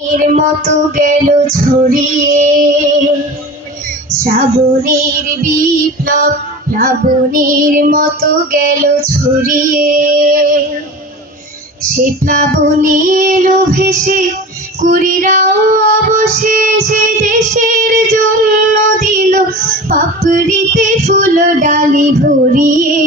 এর মতো গেল ছড়িয়ে শ্রাবণের বিপ্লব, প্লাবনের মতো গেল ছড়িয়ে। সে প্লাবনে এলো ভেসে, কুড়িরাও অবশেষে দেশের জন্য দিল পাপড়িতে ফুল ডালি ভরিয়ে।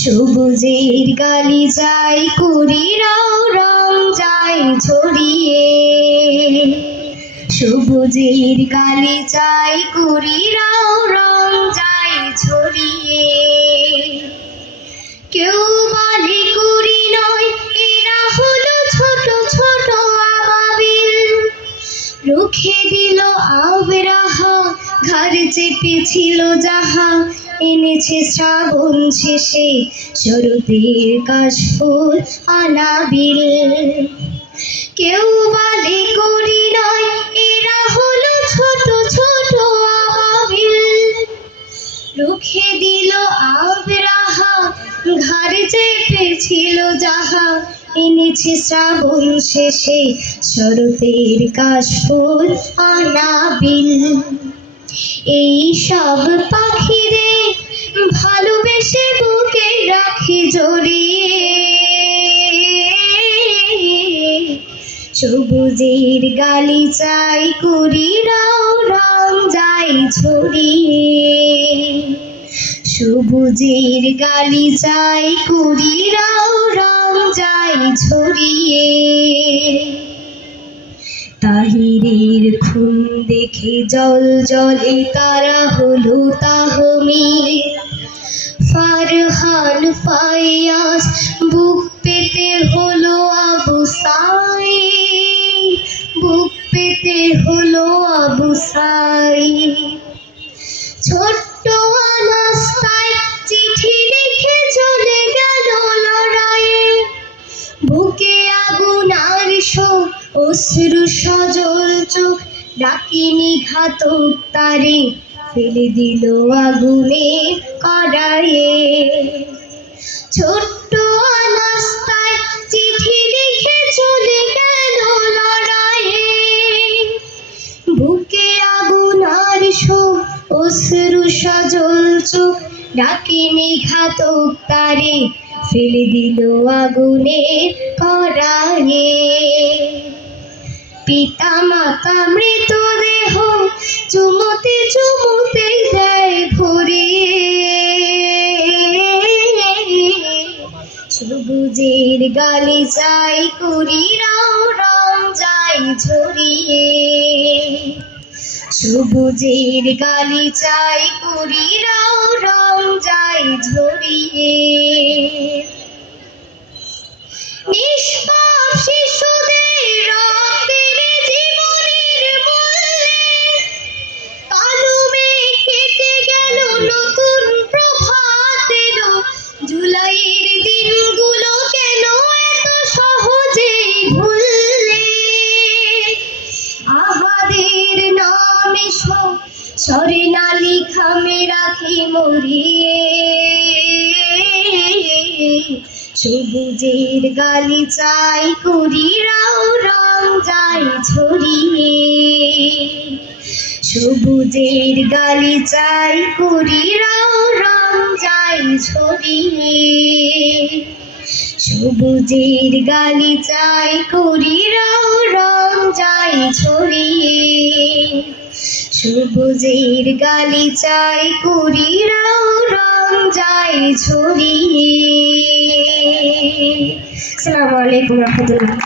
সবুজের গালিচায় কুড়িরাও রং যায় ছড়িয়ে। সবুজের গালিচায় কুড়িরাও রং যায় ছড়িয়ে। কেউ বলে কুড়ি নয়, এরা হলো ছোট ছোট আবাবিল। রুখে দিল আবরাহা, ঘাড় চেপেছিল যাহা, এনেছে শ্রাবণ শেষে শরতের কাশফুল আনাবিল। কেউ বলে কুড়ি নয়, এরা হলো ছোট ছোট আবাবিল। রুখে দিল আবরাহা, ঘাড় চেপেছিল যাহা, এনেছে শ্রাবণ শেষে শরতের কাশফুল আনাবিল। এই সব পাখিদের ভালোবেসে বুকে রাখি জড়িয়ে। সবুজের গালিচায় কুড়িরাও রং যায় ছড়িয়ে। সবুজের গালিচায় কুড়িরাও রং যায় ছড়িয়ে। তাহিরের খুন দেখে জল জলে তারা হলো তাহমির। ফারহান ফায়াজ বুক পেতে হলো আবু সাঈদ, বুক পেতে হলো আবু সাঈদ। ছোট্ট আনাস্তায় চিঠি লিখে চলে গেল লড়াইয়ে। বুকে আগুন আর শোক, অশ্রু সজল চোখ, ডাকিনি ঘাতক তারে ফেলে দিল আগুনের কড়াইয়ে। ছোট্ট আনাস্তায় চিঠি লিখে চলে গেল লড়াইয়ে। বুকে আগুন আর শোক, অশ্রু সজল চোখ, ডাকিনি ঘাতক তারে ফেলে দিল আগুনের কড়াইয়ে। পিতা মাতা মৃতদেহ চুমুতে চুমুতে দেয় ভরিয়ে। সবুজের গালিচায় কুড়িরাও রং যায় ঝরিয়ে। সবুজের গালিচায় কুড়িরাও রং যায় ঝরিয়ে। নিষ্পাপ শিশুদের রক্তের জীবনের মূল্যে কালো মেঘ কেটে গেল, নতুন প্রভাত এলো। জুলাইয়ের দিনগুলো কেন এত সহজে ভুললে? আহাদের নামে স্বর্ণালী খামে রাখি মরিয়ে। সবুজের গালিচায় কুড়িরাও রং যায় ছড়িয়ে। সবুজের গালিচায় কুড়িরাও রং যায় ছড়িয়ে। সবুজের গালিচায় কুড়িরাও রং যায় ছড়িয়ে। সবুজের গালিচায় কুড়িরাও রং যায় ছড়িয়ে। আসসালামু আলাইকুম রহমতুল্লাহ।